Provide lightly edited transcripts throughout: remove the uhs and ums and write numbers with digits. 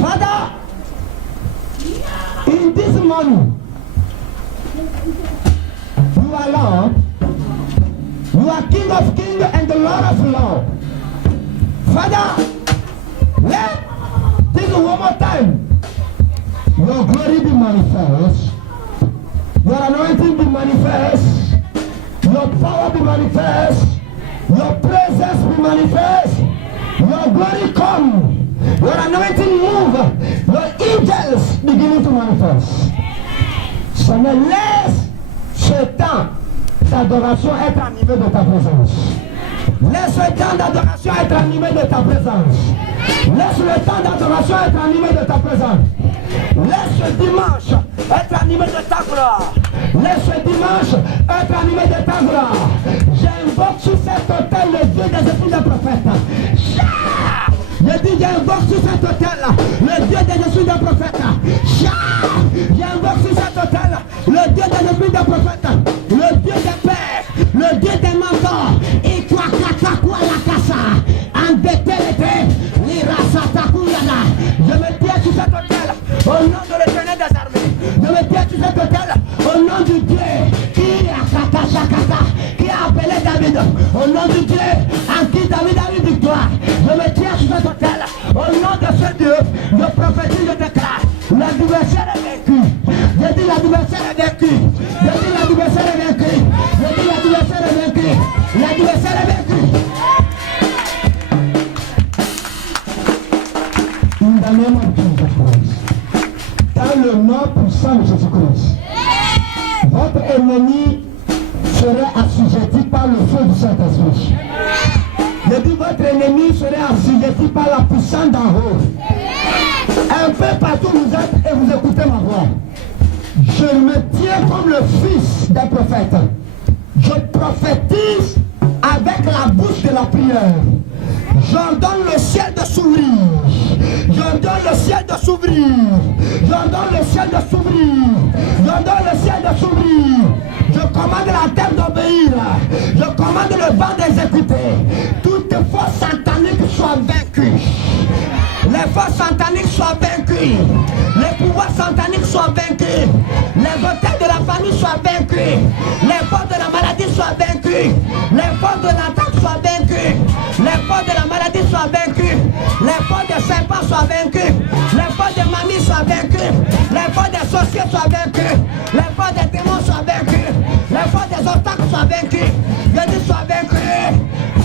Father, in this morning, you are Lord, you are King of Kings and the Lord of Lords. Father, let this one more time, your glory be manifest, your anointing be manifest, your power be manifest, your presence be manifest, your glory come. Your anointing move, your angels beginning to manifest. Seigneur, laisse ce temps d'adoration être animé de ta présence. Laisse ce temps d'adoration être animé de ta présence. Laisse le temps d'adoration être animé de ta présence. Laisse ce dimanche être animé de ta gloire. Laisse ce dimanche être animé de ta gloire. J'invoque sur cet autel le Dieu des esprits des prophètes. Je dis, j'invoque sur cet autel le Dieu des esprits des prophètes. J'invoque sur cet autel le Dieu des esprits des prophètes, le Dieu des pères, le Dieu des mentors. Et quoi, la casa, en détélé, l'irasatakouyana. Je me tiens sur cet autel au nom de l'Éternel des armées. Je me tiens sur cet autel au nom du Dieu qui a appelé David. Au nom du Dieu en qui David a eu victoire. Je me tiens sur cet autel. Au nom de ce Dieu, je prophétise, je déclare. L'adversaire est vaincu. Je dis l'adversaire est vaincu. Je dis l'adversaire est vaincu. Je dis l'adversaire est vaincu. L'adversaire est vaincu. In the name of Jesus Christ. Dans le nom puissant de Jésus-Christ. Votre ennemi serait assujetti par le feu du Saint-Esprit. Je dis votre ennemi serait assujetti par la puissance d'en haut. Un peu partout vous êtes et vous écoutez ma voix. Je me tiens comme le fils d'un prophète. Je prophétise avec la bouche de la prière. J'ordonne le ciel de s'ouvrir. J'ordonne le ciel de s'ouvrir. J'ordonne le ciel de s'ouvrir. J'ordonne le ciel de s'ouvrir. Je commande la terre d'obéir. Je commande le vent d'exécuter. Toutes forces sataniques soient vaincues. Les forces sataniques soient vaincues. Les pouvoirs sataniques soient vaincus. Les hôtels de la famille soient vaincus. Les forces de la maladie soient vaincus. Les forces de l'attaque soient vaincus. Les forces de la maladie soient vaincus. Les forces des serpents soient vaincus. Les forces des mamies soient vaincus. Les forces des sorciers soient vaincus. Les forces des démons soient vaincus. Les forces des obstacles soient vaincus. Je dis soient vaincus.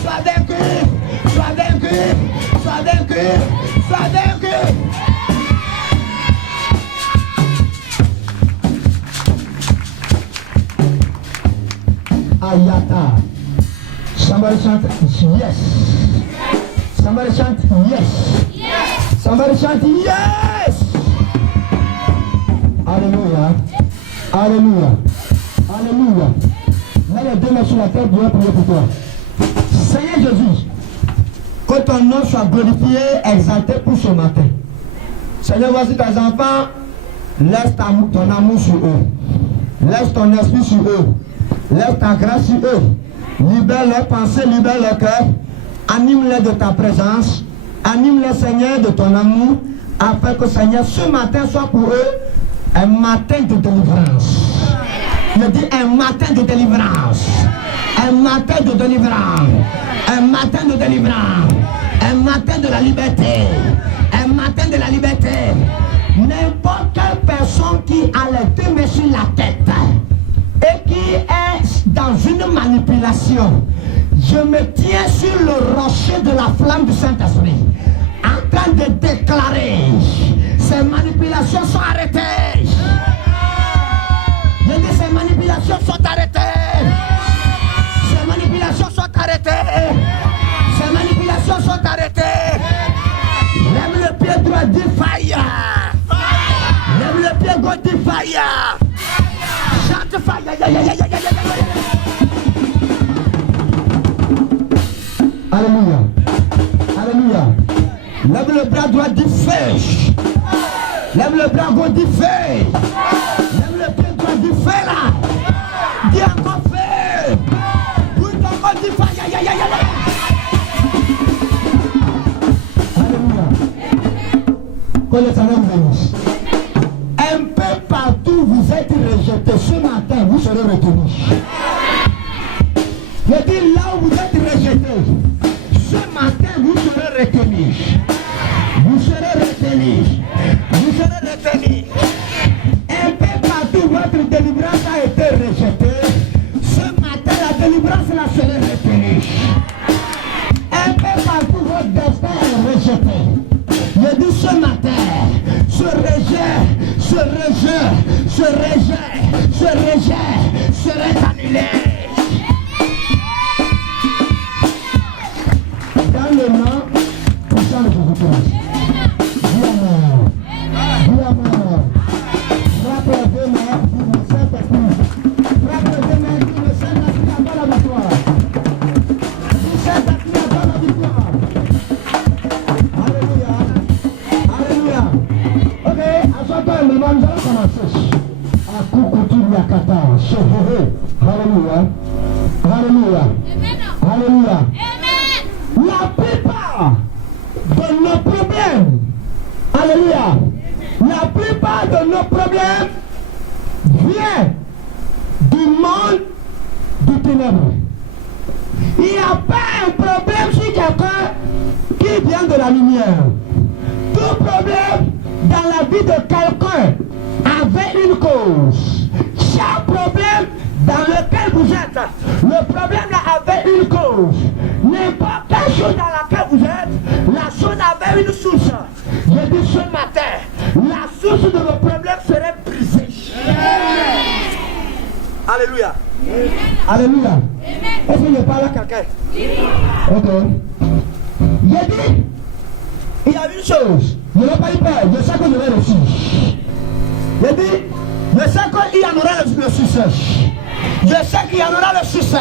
Soient vaincus. Soient vaincus. Soient vaincus. Soient vaincus. Ayata. Somebody chant yes. Somebody chant yes. Yes. Somebody chant yes. Alléluia. Alléluia. Alléluia. Mets les deux mains sur la tête, Dieu prier pour toi. Seigneur Jésus, que ton nom soit glorifié, exalté pour ce matin. Seigneur, voici tes enfants. Laisse ton amour sur eux. Laisse ton esprit sur eux. Laisse ta grâce sur eux. Libère leurs pensées, libère leur cœur. Anime-les de ta présence. Anime-les, Seigneur, de ton amour. Afin que, Seigneur, ce matin soit pour eux un matin de délivrance. Je dis un matin de délivrance. Un matin de délivrance. Un matin de délivrance. Un matin de la liberté. Un matin de la liberté. N'importe quelle personne qui a les deux mains sur la tête et qui est dans une manipulation, je me tiens sur le rocher de la flamme du Saint-Esprit en train de déclarer: ces manipulations sont arrêtées. Je dis: ces manipulations sont arrêtées. Ces manipulations sont arrêtées. Ces manipulations sont arrêtées. Lève le pied droit, dit fire. Lève le pied gauche, dit fire. Chante fire. Alléluia. Lève le bras droit, dis feu. Lève le bras gauche, dis feu. Lève le pied droit, dis feu là. Dis encore feu. Brûle ton corps, dis feu. Alléluia. Que le Seigneur vous bénisse. Un peu partout vous êtes rejetés. Ce matin, vous serez retenus. Je dis là où vous êtes rejetés. Ce matin, vous serez retenus. Vous serez retenus. Vous serez retenus. Un peu partout, votre délivrance a été rejetée. Ce matin, la délivrance là serait retenue. Un peu partout, votre destin est rejeté. Je dis ce matin, ce rejet serait annulé. Dans le nom puissant de Jésus-Christ. Dis amen. Dis amen. Frappe les deux mains, dis le Saint-Esprit. Frappe les deux mains, dis le Saint-Esprit attend la victoire. Dis le Saint-Esprit attend la victoire. Alléluia. Alléluia. Ok, à ce temps, nous allons commencer. À Kukutu Yakata. Alléluia. Alléluia. Alléluia. La plupart de nos problèmes, alléluia, la plupart de nos problèmes viennent du monde du ténèbre. Il n'y a pas un problème sur quelqu'un qui vient de la lumière. Tout problème dans la vie de quelqu'un avait une cause. Chaque problème dans lequel vous êtes, le problème là avait une cause. N'importe quelle chose dans laquelle vous êtes, la chose avait une source. Je dis ce matin, la source de vos problèmes serait brisée. Alléluia. Alléluia. Est-ce que je parle à quelqu'un? Ok. J'ai dit, il y a une chose, je n'ai pas eu peur, je sais que je vais réussir. J'ai dit, je sais qu'il y en aura le succès. Je sais qu'il y en aura le succès.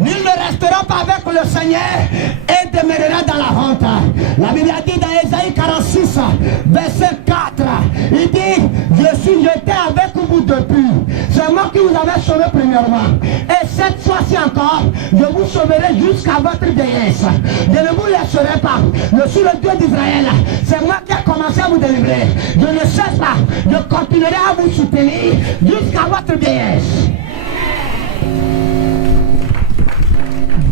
Nul ne restera pas avec le Seigneur et demeurera dans la honte. La Bible a dit dans Ésaïe 46, verset 4, il dit, je suis jeté avec vous depuis. C'est moi qui vous avais sauvé premièrement. Et cette fois-ci encore, je vous sauverai jusqu'à votre vieillesse. Je ne vous laisserai pas. Je suis le Dieu d'Israël. C'est moi qui ai commencé à vous délivrer. Je ne cesse pas. Je continuerai à vous soutenir jusqu'à votre vieillesse.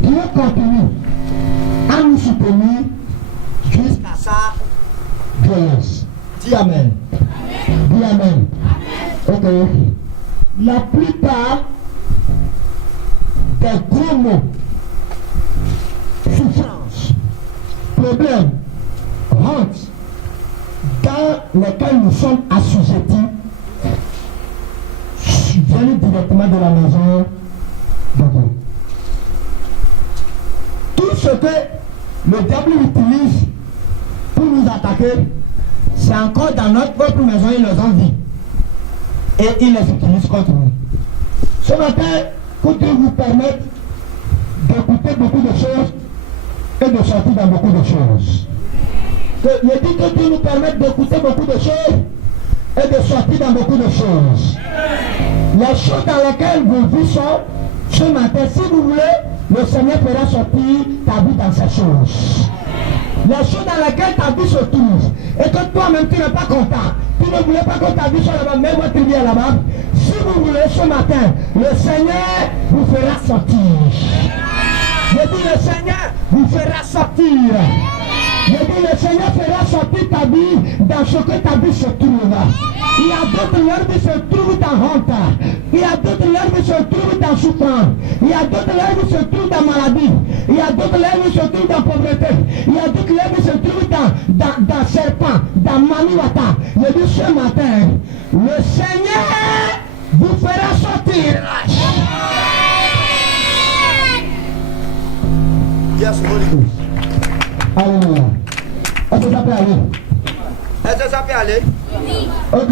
Dieu continue à nous soutenir jusqu'à sa vieillesse. Dis Amen. Dis Amen. Ok. La plupart des gros mots, souffrance, problèmes, honte, dans lesquels nous sommes assujettis, viennent directement de la maison de Dieu. Tout ce que le diable utilise pour nous attaquer, c'est encore dans notre propre maison, il les envie. Et il les utilise contre nous. Ce matin, que Dieu vous permette d'écouter beaucoup de choses et de sortir dans beaucoup de choses. Je dis que Dieu nous permette d'écouter beaucoup de choses et de sortir dans beaucoup de choses. Les choses dans lesquelles vos vies sont, ce matin, si vous voulez, le Seigneur fera sortir ta vie dans ces choses. Les choses dans lesquelles ta vie se trouve et que toi-même tu n'es pas content, tu ne voulais pas que ta vie soit là-bas, même votre vie est là-bas. Si vous voulez ce matin, le Seigneur vous fera sortir. Je dis le Seigneur vous fera sortir. Je dis le Seigneur fera sortir ta vie dans ce que ta vie se trouve. Il y a d'autres leurs qui se trouvent dans honte. Il y a d'autres leurs qui se trouvent dans souffrance. Il y a d'autres leurs qui se trouvent dans maladie. Il y a d'autres leurs qui se trouvent dans pauvreté. Il y a d'autres leurs qui se trouvent dans serpent, dans maniwata. Je dis ce matin, le Seigneur vous fera sortir. Yes, Holy Ghost. Alléluia. Est-ce que ça peut aller? Est-ce que ça peut aller? Oui. Ok.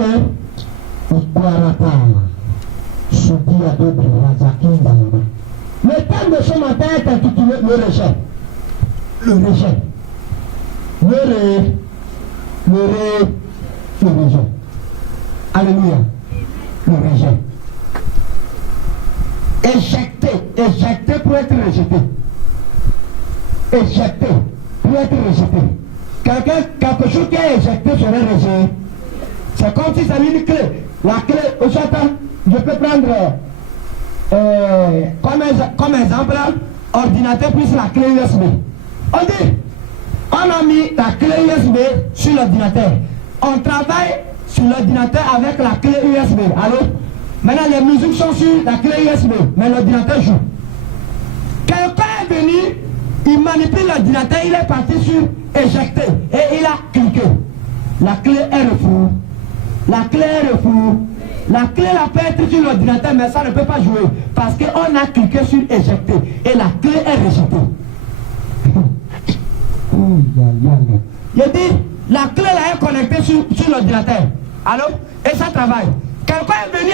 Le thème de ce matin est intitulé le rejet. Le rejet. le rejet. Alléluia. Le rejet. Éjecté pour être rejeté. Éjecté pour être rejeté. Quelque chose qui est éjecté serait rejeté. C'est comme si c'est une clé. La clé, au château, je peux prendre comme exemple ordinateur plus la clé USB. On a mis la clé USB sur l'ordinateur. On travaille sur l'ordinateur avec la clé USB. Allô? Maintenant, les musiques sont sur la clé USB, mais l'ordinateur joue. Quelqu'un est venu, il manipule l'ordinateur, il est parti sur éjecter et il a cliqué. La clé est refoulée. La clé est refoulée. La clé la peut être sur l'ordinateur, mais ça ne peut pas jouer parce qu'on a cliqué sur éjecter et la clé est rejetée. Il dit, la clé là est connectée sur l'ordinateur. Allô? Et ça travaille. Quelqu'un est venu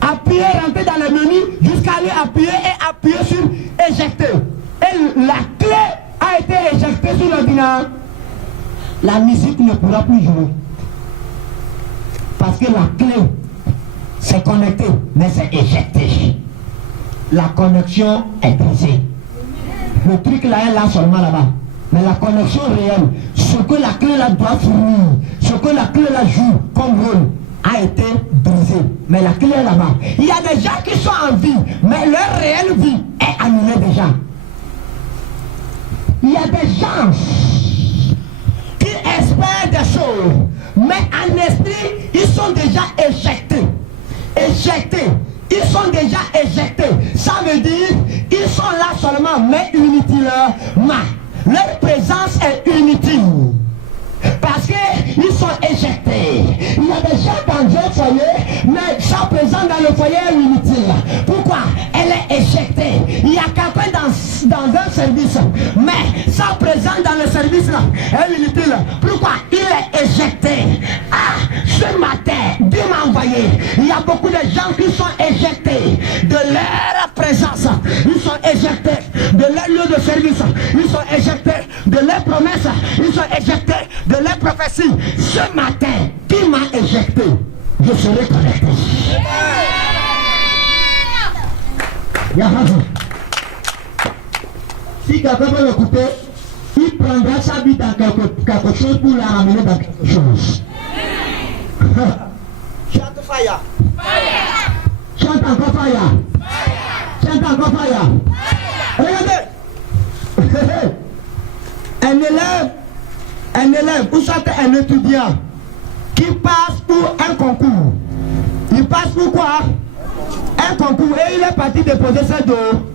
appuyer, rentrer dans le menu jusqu'à aller appuyer sur éjecter. Et la clé a été éjectée sur l'ordinateur. La musique ne pourra plus jouer. Parce que la clé, c'est connecté, mais c'est éjecté. La connexion est brisée. Le truc là est là seulement là-bas. Mais la connexion réelle, ce que la clé là doit fournir, ce que la clé là joue comme rôle, a été brisé. Mais la clé est là-bas. Il y a des gens qui sont en vie, mais leur réelle vie est annulée déjà. Il y a des gens qui espèrent des choses, mais en esprit, ils sont déjà éjectés. Éjectés. Ils sont déjà éjectés. Ça veut dire, ils sont là seulement, mais inutilement. Leur présence est inutile. Parce qu'ils sont éjectés. Il y a des gens dans un foyer, mais sa présence dans le foyer est inutile. Pourquoi? Elle est éjectée. Il y a quelqu'un dans un service, mais sa présence dans le service là est inutile. Pourquoi? Il est éjecté. Ah, ce matin, Dieu m'a envoyé. Il y a beaucoup de gens qui sont éjectés de leur présence. Ils sont éjectés de leur lieu de service. Ils sont éjectés de leurs promesses. Ils sont éjectés de leurs prophéties. Ce matin, qui m'a éjecté, je serai connecté. Si quelqu'un veut l'écouter, il prendra sa vie dans quelque chose pour la ramener dans quelque chose. Chante fire. Chante encore fire. Chante encore fire. Regardez. Un élève ou soit un étudiant qui passe pour un concours. Il passe pour quoi? Un concours et il est parti déposer ses dos.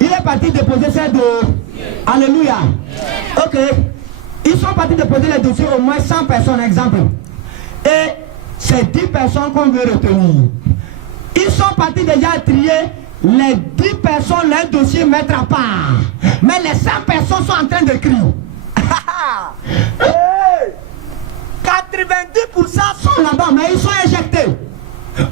Il est parti déposer ses dos. Alléluia. Ok. Ils sont partis déposer les dossiers au moins 100 personnes, exemple. Et c'est 10 personnes qu'on veut retenir. Ils sont partis déjà trier les 10 personnes, les dossiers mettre à part. Mais les 100 personnes sont en train de crier. 90% sont là-bas, mais ils sont éjectés.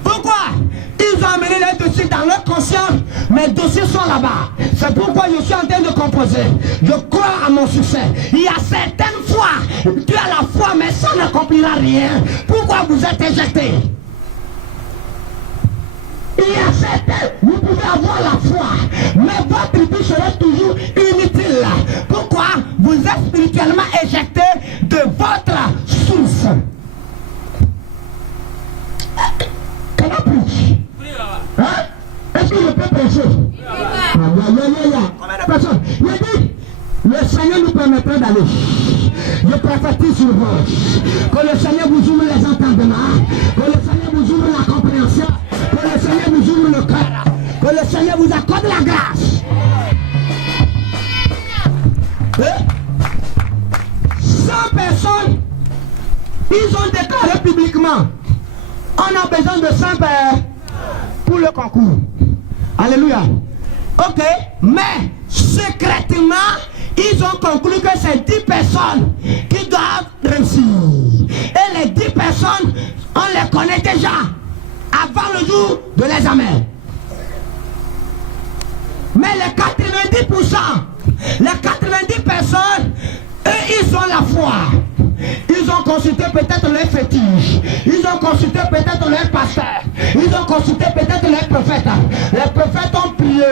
Pourquoi? Ils ont amené les dossiers dans leur conscience, mes dossiers sont là-bas. C'est pourquoi je suis en train de composer. Je crois à mon succès. Il y a certaines fois, tu as la foi, mais ça n'accomplira rien. Pourquoi vous êtes éjectés? Il y a certains, vous pouvez avoir la foi, mais votre vie sera toujours inutile. Pourquoi? Vous êtes spirituellement éjecté de votre source. Can I preach? Hein? Est-ce que je peux prêcher? Combien de personnes? Il a dit, le Seigneur nous permettra d'aller. Je prophétise sur vous. Que le Seigneur vous ouvre les entendements. Que le Seigneur vous ouvre la compréhension. Que le Seigneur vous ouvre le cœur. Que le Seigneur vous accorde la grâce. 100 personnes, ils ont déclaré publiquement, on a besoin de 100 pour le concours. Alléluia. Ok, mais secrètement, ils ont conclu que c'est 10 personnes qui doivent réussir. Et les 10 personnes, on les connaît déjà avant le jour de l'examen. Mais les 90%, les 90 personnes, eux, ils ont foi. Ils ont consulté peut-être leurs fétiches. Ils ont consulté peut-être leurs pasteurs. Ils ont consulté peut-être leurs prophètes. Les prophètes ont prié.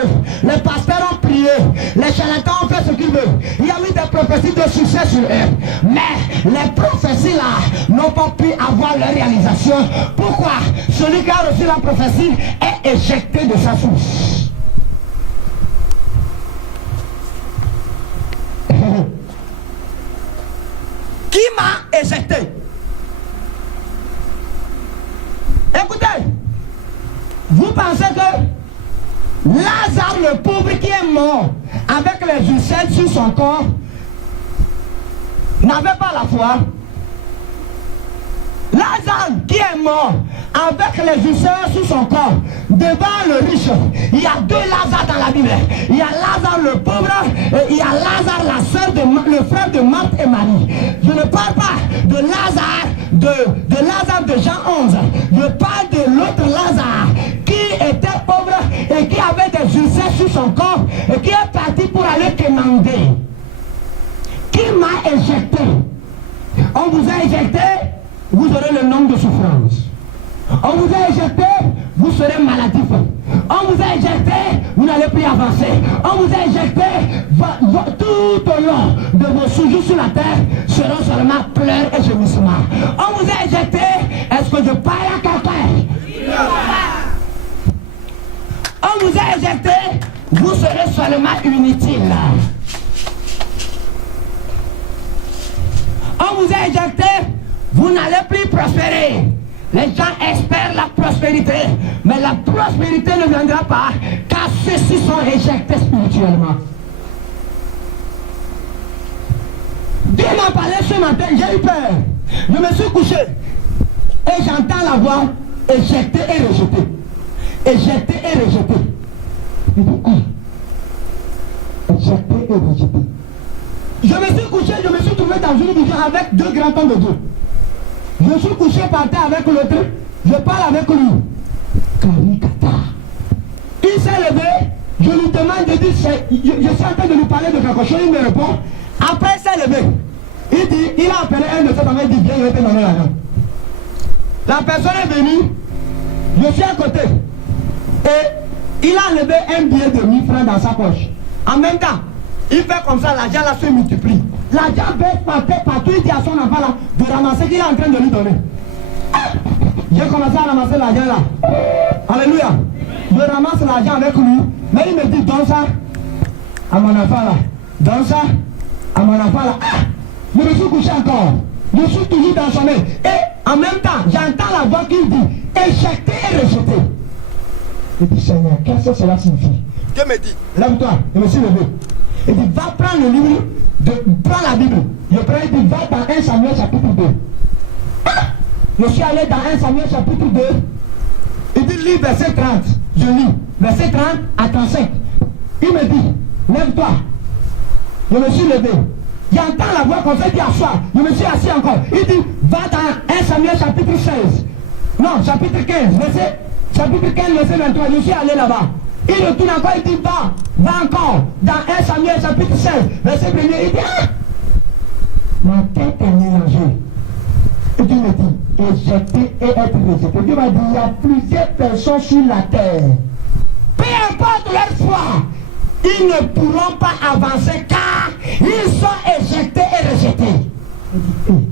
Les pasteurs ont prié. Les charlatans ont fait ce qu'ils veulent. Il y a eu des prophéties de succès sur eux. Mais les prophéties là n'ont pas pu avoir leur réalisation. Pourquoi? Celui qui a reçu la prophétie est éjecté de sa source. Qui m'a éjecté? Écoutez, vous pensez que Lazare le pauvre qui est mort avec les ulcères sur son corps n'avait pas la foi? Lazare qui est mort avec les ulcères sur son corps devant le riche. Il y a deux Lazare dans la Bible. Il y a Lazare le pauvre et il y a Lazare la sœur le frère de Marthe et Marie. Je ne parle pas de Lazare de Lazare de Jean 11. Je parle de l'autre Lazare qui était pauvre et qui avait des ulcères sur son corps et qui est parti pour aller quémander. Qui m'a éjecté? On vous a éjecté, vous aurez le nombre de souffrances. On vous a éjecté, vous serez maladif. On vous a éjecté, vous n'allez plus avancer. On vous a éjecté, tout au long de vos séjours sur la terre seront seulement pleurs et gémissements. On vous a éjecté, est-ce que je parle à quelqu'un? On vous a éjecté, vous serez seulement inutile. On vous a éjecté, vous n'allez plus prospérer. Les gens espèrent la prospérité, mais la prospérité ne viendra pas car ceux-ci sont éjectés spirituellement. Dieu m'a parlé ce matin, j'ai eu peur. Je me suis couché et j'entends la voix éjecté et rejeté. Éjecté et rejeté. Éjecté et rejeté. Je me suis couché, je me suis trouvé dans une vision avec deux grands hommes de Dieu. Je suis couché par terre avec l'autre, je parle avec lui. Karikata. Il s'est levé, je lui demande de dire, je suis en train de lui parler de quelque chose, il me répond. Après il s'est levé. Il dit, il a appelé un de ses amis, il dit, viens, je vais te donner l'argent. La personne est venue, je suis à côté. Et il a levé un billet de 1000 francs dans sa poche. En même temps, il fait comme ça, l'argent là se multiplie. L'argent baisse partout, il dit à son enfant là de ramasser qu'il est en train de lui donner. J'ai commencé à ramasser l'argent là. Alléluia. Je ramasse l'argent avec lui, mais il me dit donne ça à mon enfant là. Donne ça à mon enfant là. Je me suis couché encore. Je suis toujours dans son main. Et en même temps, j'entends la voix qui dit éjecté et rejeté. Je dis Seigneur, qu'est-ce que cela signifie? Dieu me dit, lève-toi. Je me suis levé. Il dit, va prendre le livre, prends la Bible. Je prends, il dit, va dans 1 Samuel chapitre 2. Je suis allé dans 1 Samuel chapitre 2. Il dit, lis verset 30. Je lis. Verset 30 à 35. Il me dit, lève-toi. Je me suis levé. J'entends la voix comme ça, il dit, assois. Je me suis assis encore. Il dit, va dans 1 Samuel chapitre 16. Non, chapitre 15. Chapitre 15, verset 23. Je suis allé là-bas. Il retourne encore, il dit, va encore, dans 1 Samuel chapitre 16, verset 1er, il dit, ah, ma tête est mélangée. Et Dieu me dit, éjecter et être rejeté. Dieu m'a dit, il y a plusieurs personnes sur la terre. Peu importe leur foi, ils ne pourront pas avancer car ils sont éjectés et rejetés. Il dit,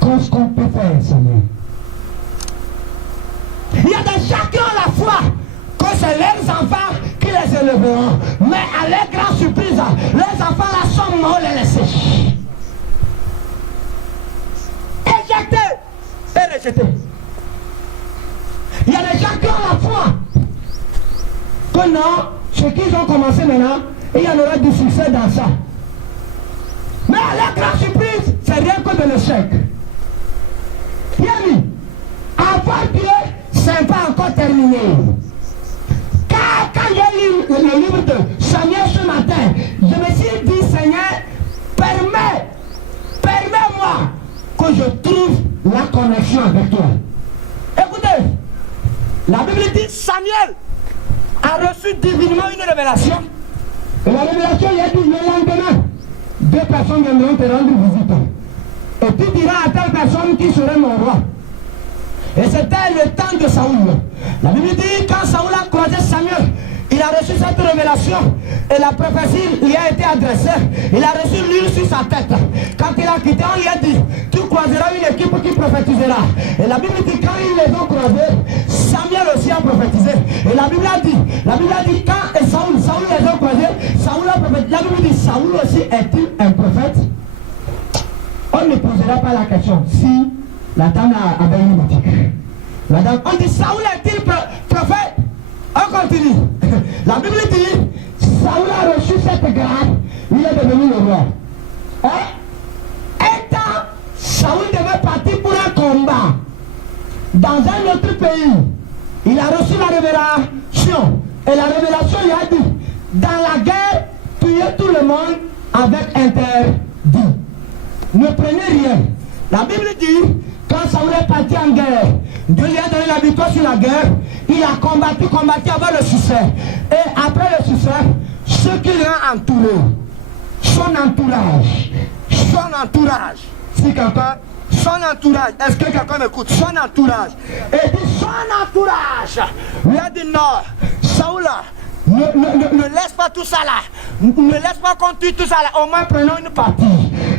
qu'est-ce qu'on peut faire, Seigneur? Il y a des gens qui ont la foi. C'est leurs enfants qui les élèveront. Mais à leur grande surprise, les enfants là sont morts, les laissés. Éjectés et rejetés. Il y a des gens qui ont la foi. Que non, ce qu'ils ont commencé maintenant, il y en aura du succès dans ça. Mais à leur grande surprise, c'est rien que de l'échec. Bien vu, avoir Dieu, c'est pas encore terminé. Quand j'ai lu le livre de Samuel ce matin, je me suis dit, Seigneur, permets-moi que je trouve la connexion avec toi. Écoutez, la Bible dit, Samuel a reçu divinement une révélation. Et la révélation, il a dit le lendemain, de personnes viendront te rendre visite. Et tu diras à telle personne qui serait mon roi. Et c'était le temps de Saoul. La Bible dit quand Saoul a croisé Samuel, il a reçu cette révélation et la prophétie lui a été adressée. Il a reçu l'huile sur sa tête. Quand il a quitté, on lui a dit, tu croiseras une équipe qui prophétisera. Et la Bible dit, quand ils les ont croisés, Samuel aussi a prophétisé. Et la Bible a dit, quand Saoul les a croisés, Saoul a prophétisé. La Bible dit, Saoul aussi est-il un prophète? On ne posera pas la question si la dame avait une boutique. La dame, on dit, Saoul est-il prophète? On continue. La Bible dit, Saoul a reçu cette grâce, il est devenu le roi. Étant, Saoul devait partir pour un combat dans un autre pays. Il a reçu la révélation. Et la révélation lui a dit, dans la guerre, tuez tout le monde avec interdit. Ne prenez rien. La Bible dit, quand Saoul est parti en guerre, Dieu lui a donné la victoire sur la guerre. Il a combattu avec le succès. Et après le succès, ceux qui l'ont entouré, son entourage, si quelqu'un, son entourage, est-ce que quelqu'un m'écoute? Son entourage, et dit son entourage, lui a dit non, Saoul, ne laisse pas tout ça là, ne laisse pas qu'on tue tout ça là, au moins prenons une partie.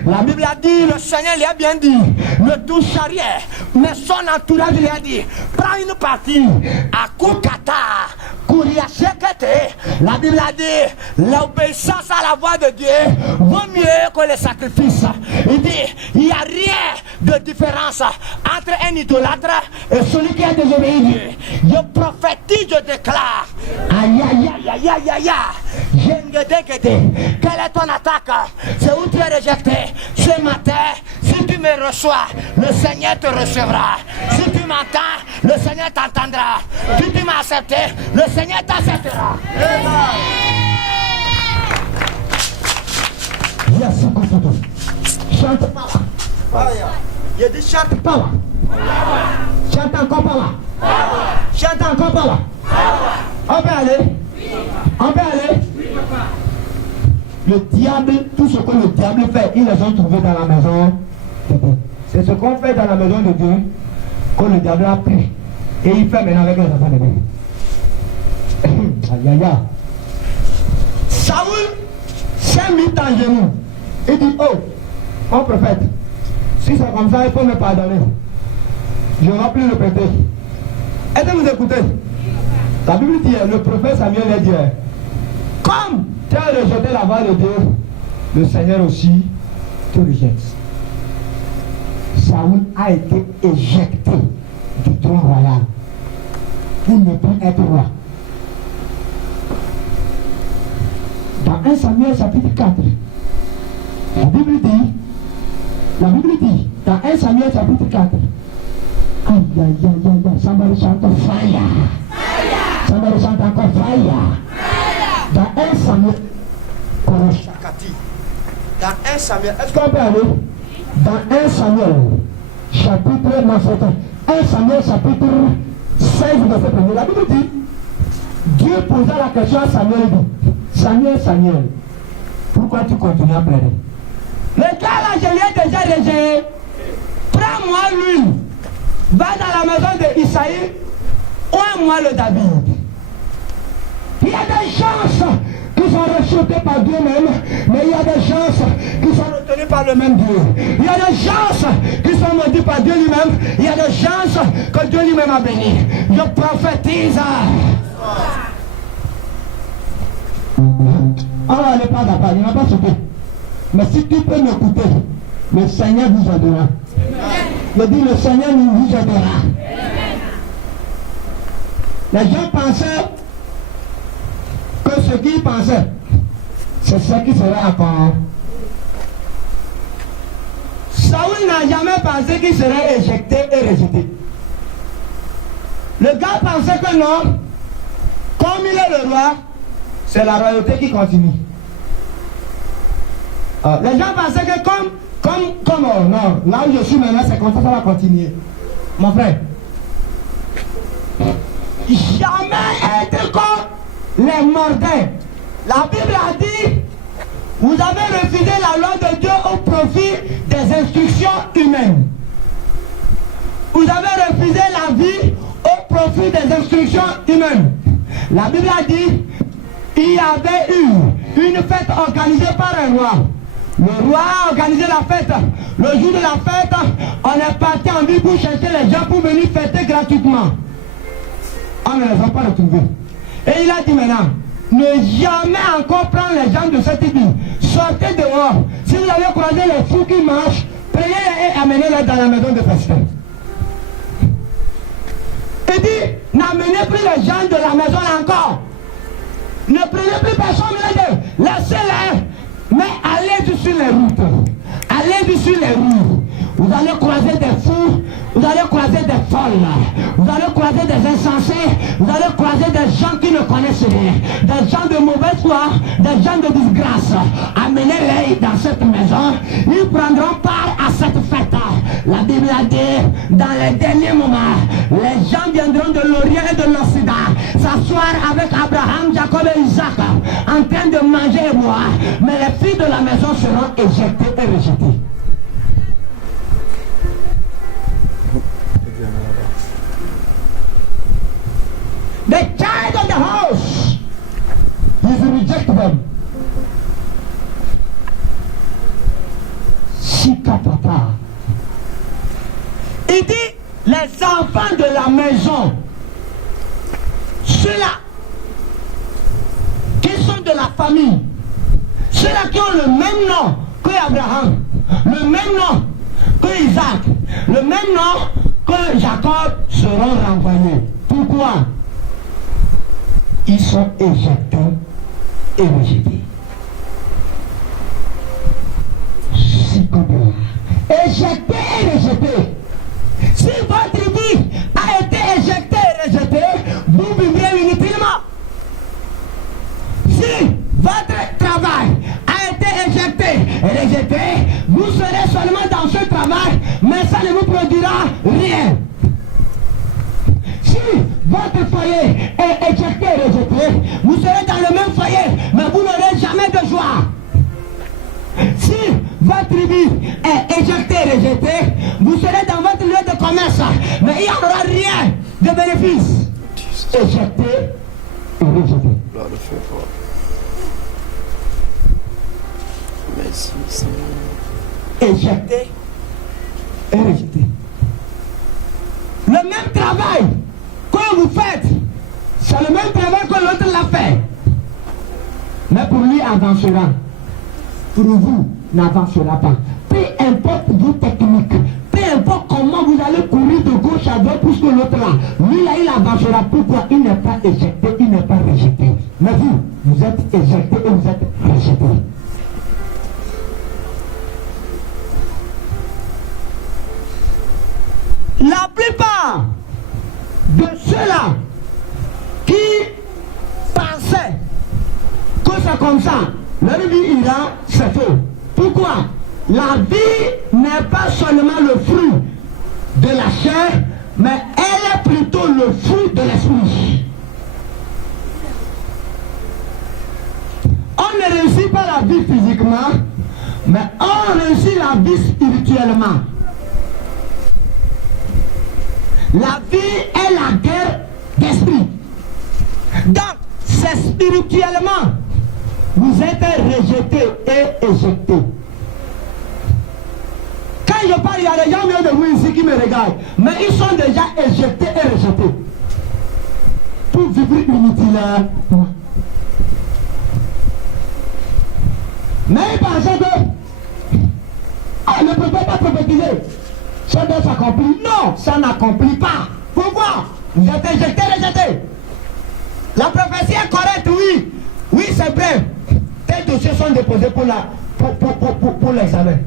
La Bible a dit, le Seigneur lui a bien dit, ne touche à rien. Mais son entourage lui a dit, prends une partie. À Koukata, Kouriachekete. La Bible a dit, l'obéissance à la voix de Dieu vaut mieux que les sacrifices. Il dit, il n'y a rien de différence entre un idolâtre et celui qui a désobéi Dieu. Je prophétise, je déclare. Aïe, aïe, aïe, aïe, aïe, aïe. Quelle est ton attaque? C'est où tu es rejeté. Ce matin, si tu me reçois, le Seigneur te recevra. Si tu m'entends, le Seigneur t'entendra. Si tu m'as accepté, le Seigneur t'acceptera. Merci beaucoup. Chante pas là. Il dit chante pas là. Chante encore pas là. Chante encore pas là. On peut aller. On peut aller. Le diable, tout ce que le diable fait, ils les ont trouvés dans la maison de Dieu. C'est ce qu'on fait dans la maison de Dieu que le diable a pris. Et il fait maintenant avec les enfants de Dieu. Aïe aïe aïe. Saoul s'est mis en genoux. Il dit, oh, mon prophète, si c'est comme ça, il faut me pardonner. Je ne vais plus le prêter. Est-ce que vous écoutez? La Bible dit, le prophète Samuel a dit, comme tu as rejeté la voix de Dieu, le Seigneur aussi te rejette. Saoul a été éjecté du trône royal pour ne plus être roi. Dans 1 Samuel chapitre 4, la Bible dit, dans 1 Samuel chapitre 4, aïe aïe aïe aïe, somebody chante fire. Somebody chante encore fire. Dans 1 Samuel, dans 1 Samuel, est-ce qu'on peut aller dans 1 Samuel, chapitre 1 Samuel, chapitre 16, verset 1er, la Bible dit, Dieu posa la question à Samuel, il dit, Samuel, Samuel, pourquoi tu continues à pleurer? Le gars là, je lui ai déjà rejeté. Prends-moi l'huile, va dans la maison de Isaïe, oins-moi le David. Il y a des gens qui sont rejetés par Dieu même, mais il y a des gens qui sont retenus par le même Dieu. Il y a des gens qui sont maudits par Dieu lui-même. Il y a des gens que Dieu lui-même a bénis. Je prophétise. Alors, n'est pas d'accord, il n'a pas sauté. Mais si tu peux m'écouter, le Seigneur vous aidera. Je dis, le Seigneur nous aidera. Les gens pensaient que ce qu'ils pensaient, c'est ce qui serait encore. Saoul n'a jamais pensé qu'il serait éjecté et rejeté. Le gars pensait que non, comme il est le roi, c'est la royauté qui continue. Les gens pensaient que comme non, là où je suis maintenant, c'est comme ça va continuer. Mon frère, jamais être comme les Mordins. La Bible a dit, Vous avez refusé la loi de Dieu au profit des instructions humaines. Vous avez refusé la vie au profit des instructions humaines. La Bible a dit, il y avait eu une fête organisée par un roi. Le roi a organisé la fête. Le jour de la fête, on est parti en ville pour chercher les gens pour venir fêter gratuitement. On ne les a pas retrouvés. Et il a dit maintenant, ne jamais encore prendre les gens de cette ville. Sortez dehors. Si vous avez croisé les fous qui marchent, prenez-les et amenez-les dans la maison de festin. Il dit, n'amenez plus les gens de la maison encore. Ne prenez plus personne, laissez-les. Mais allez sur les routes. Allez sur les rues. Vous allez croiser des fous. Vous allez croiser des folles. Vous allez croiser des insensés. Vous allez croiser des gens qui ne connaissent rien. Des gens de mauvaise foi. Des gens de disgrâce. Amenez-les dans cette maison. Ils prendront part à cette fête. La Bible a dit, dans les derniers moments, les gens viendront de l'Orient et de l'Occident s'asseoir avec Abraham, Jacob et Isaac en train de manger et boire. Mais les filles de la maison seront éjectées et rejetées. The child of the house is rejected. Shikapata. Il dit, les enfants de la maison, ceux-là qui sont de la famille, ceux-là qui ont le même nom que Abraham, le même nom que Isaac, le même nom que Jacob, seront renvoyés. Pourquoi? Ils sont éjectés et rejetés. Éjectés et rejetés. Si votre vie a été éjectée et rejetée, vous vivrez inutilement. Si votre travail a été éjecté et rejeté, vous serez seulement dans ce travail, mais ça ne vous produira rien. Si votre foyer est éjecté et rejeté, vous serez dans le même foyer, mais vous n'aurez jamais de joie. Si votre vie est éjectée et rejetée, vous serez dans votre lieu de commerce, mais il n'y aura rien de bénéfice. Éjecté et rejeté. Éjecté et rejeté. Le même travail que vous faites, c'est le même travail que l'autre l'a fait. Mais pour lui avancera. Pour vous, n'avancera pas. Peu importe vos techniques, peu importe comment vous allez courir de gauche à droite plus que l'autre là, lui là il avancera. Pourquoi? Il n'est pas éjecté, il n'est pas rejeté. Mais vous, vous êtes éjecté et vous êtes rejeté. La plupart de ceux-là qui pensaient que c'est comme ça, leur vie ira, c'est faux. Pourquoi? La vie n'est pas seulement le fruit de la chair, mais elle est plutôt le fruit de l'esprit. On ne réussit pas la vie physiquement, mais on réussit la vie spirituellement. La vie est la guerre d'esprit. Donc, c'est spirituellement. Vous êtes rejeté et éjecté. Quand je parle, il y a des gens de vous ici qui me regardent, mais ils sont déjà éjectés et rejetés. Pour vivre inutilement. Mais ils pensaient que ne peut pas prophétiser. Ça doit s'accomplir. Non, ça n'accomplit pas. Pourquoi? Vous êtes éjecté, rejeté. La prophétie est correcte, oui. Oui, c'est vrai. Tes dossiers sont déposés pour l'examen.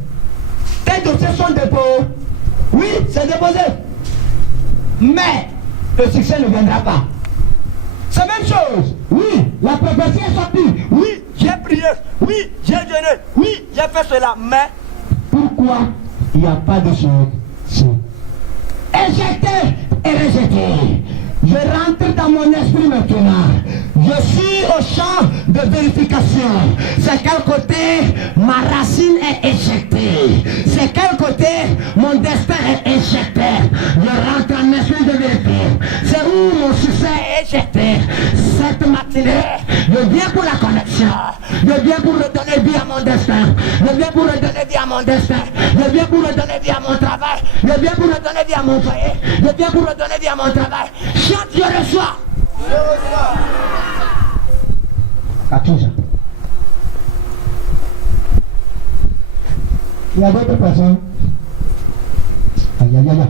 Tes dossiers sont déposés. Oui, c'est déposé. Mais le succès ne viendra pas. C'est la même chose. Oui, la prophétie est sortie. Oui, j'ai prié. Oui, j'ai jeûné. Oui, j'ai fait cela. Mais pourquoi il n'y a pas de succès? Éjecté et rejeté. Je rentre dans mon esprit maintenant. Je suis au champ de vérification. C'est quel côté ma racine est éjectée. C'est quel côté mon destin est éjecté. Je rentre en esprit de vérité. C'est où mon succès est éjecté. Cette matinée, je viens pour la connexion. Je viens pour redonner vie à mon destin. Je viens pour redonner vie à mon destin. Je viens pour redonner vie à mon travail. Je viens pour redonner vie à mon foyer. Je viens pour redonner vie à mon travail. Chante, je reçois. Je reçois. Katouza. Il y a d'autres personnes. Aïe, aïe, aïe.